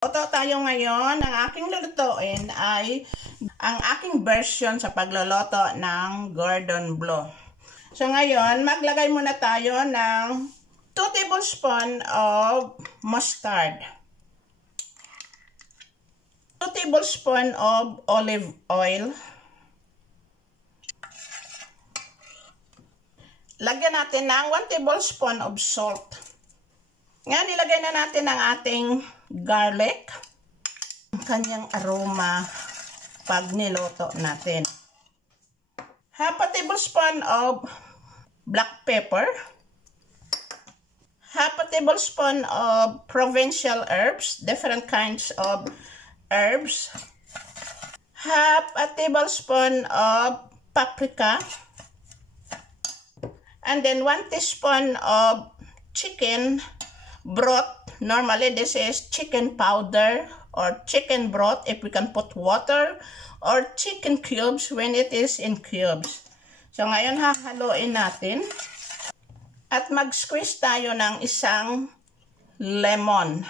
Luto tayo ngayon. Ang aking lulutuin ay ang aking version sa pagluluto ng Gordon Bleu. So ngayon, maglagay muna tayo ng 2 tablespoons of mustard. 2 tablespoons of olive oil. Lagyan natin ng 1 tablespoon of salt. Ngayon, nilagay na natin ang ating garlic. Ang kanyang aroma pag niluto natin. Half a tablespoon of black pepper. Half a tablespoon of provincial herbs, different kinds of herbs. Half a tablespoon of paprika. And then 1 teaspoon of chicken broth. Normally this is chicken powder or chicken broth if we can put water, or chicken cubes when it is in cubes. So ngayon hahaluin natin at mag-squeeze tayo ng isang lemon.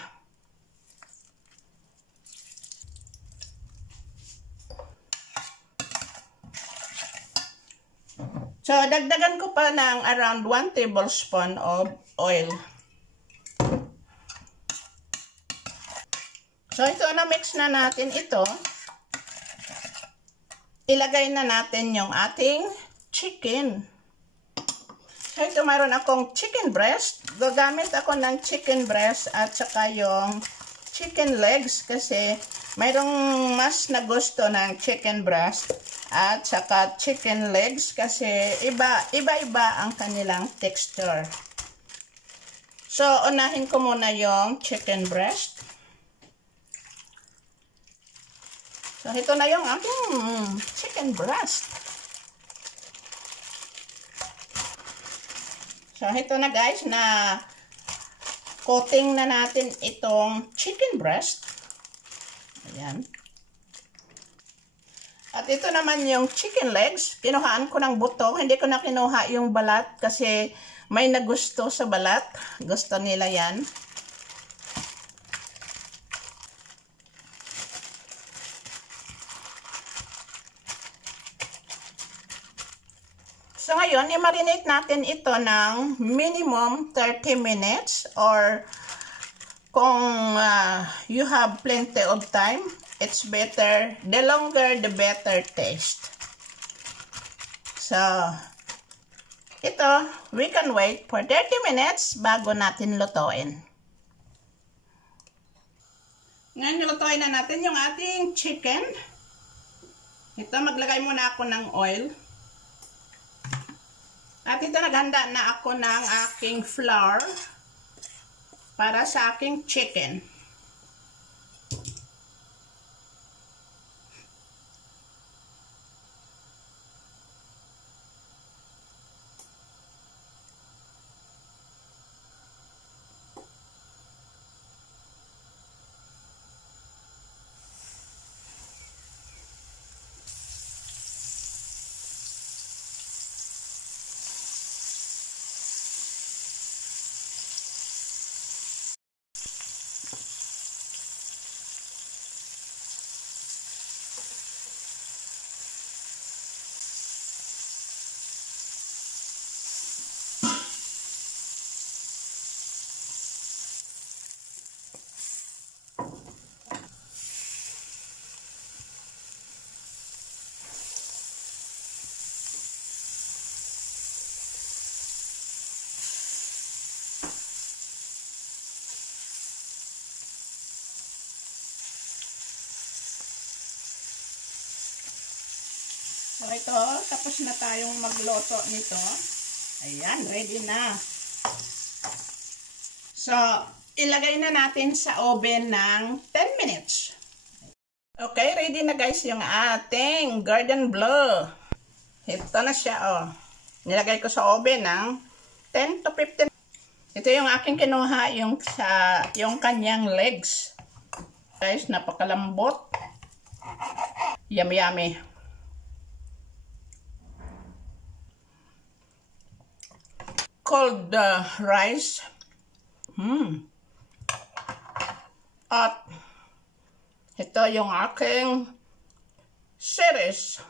So dagdagan ko pa ng around 1 tablespoon of oil. So, ito na-mix na natin ito. Ilagay na natin yung ating chicken. So, ito mayroon akong chicken breast. Gagamit ako ng chicken breast at saka yung chicken legs kasi mayroong mas na gusto ng chicken breast at saka chicken legs kasi iba-iba ang kanilang texture. So, unahin ko muna yung chicken breast. So, ito na yung aking chicken breast. So, ito na guys, na coating na natin itong chicken breast. Ayan. At ito naman yung chicken legs. Kinuhaan ko ng buto. Hindi ko na kinuha yung balat kasi may nagusto sa balat. Gusto nila yan. So ngayon, i-marinate natin ito ng minimum 30 minutes or kung you have plenty of time, it's better, the longer the better taste. So, ito, we can wait for 30 minutes bago natin lutuin. Ngayon, nilutuin na natin yung ating chicken. Ito, maglagay muna ako ng oil. At ito, naghanda na ako ng aking flour para sa aking chicken. So ito, tapos na tayong magluto nito. Ayan, ready na. So, ilagay na natin sa oven ng 10 minutes. Okay, ready na guys yung ating Gordon Bleu. Ito na siya, oh. Nilagay ko sa oven ng 10 to 15. Ito yung aking kinuha, yung kanyang legs. Guys, napakalambot. Yummy, yummy. Cold rice. At Ito yung aking series.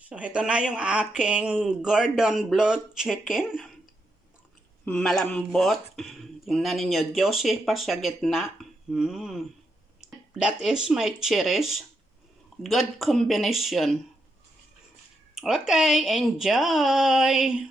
So, ito na yung aking Gordon Bleu chicken. Malambot. Tingnan ninyo, juicy pa sa gitna. That is my cherries. Good combination. Okay, enjoy!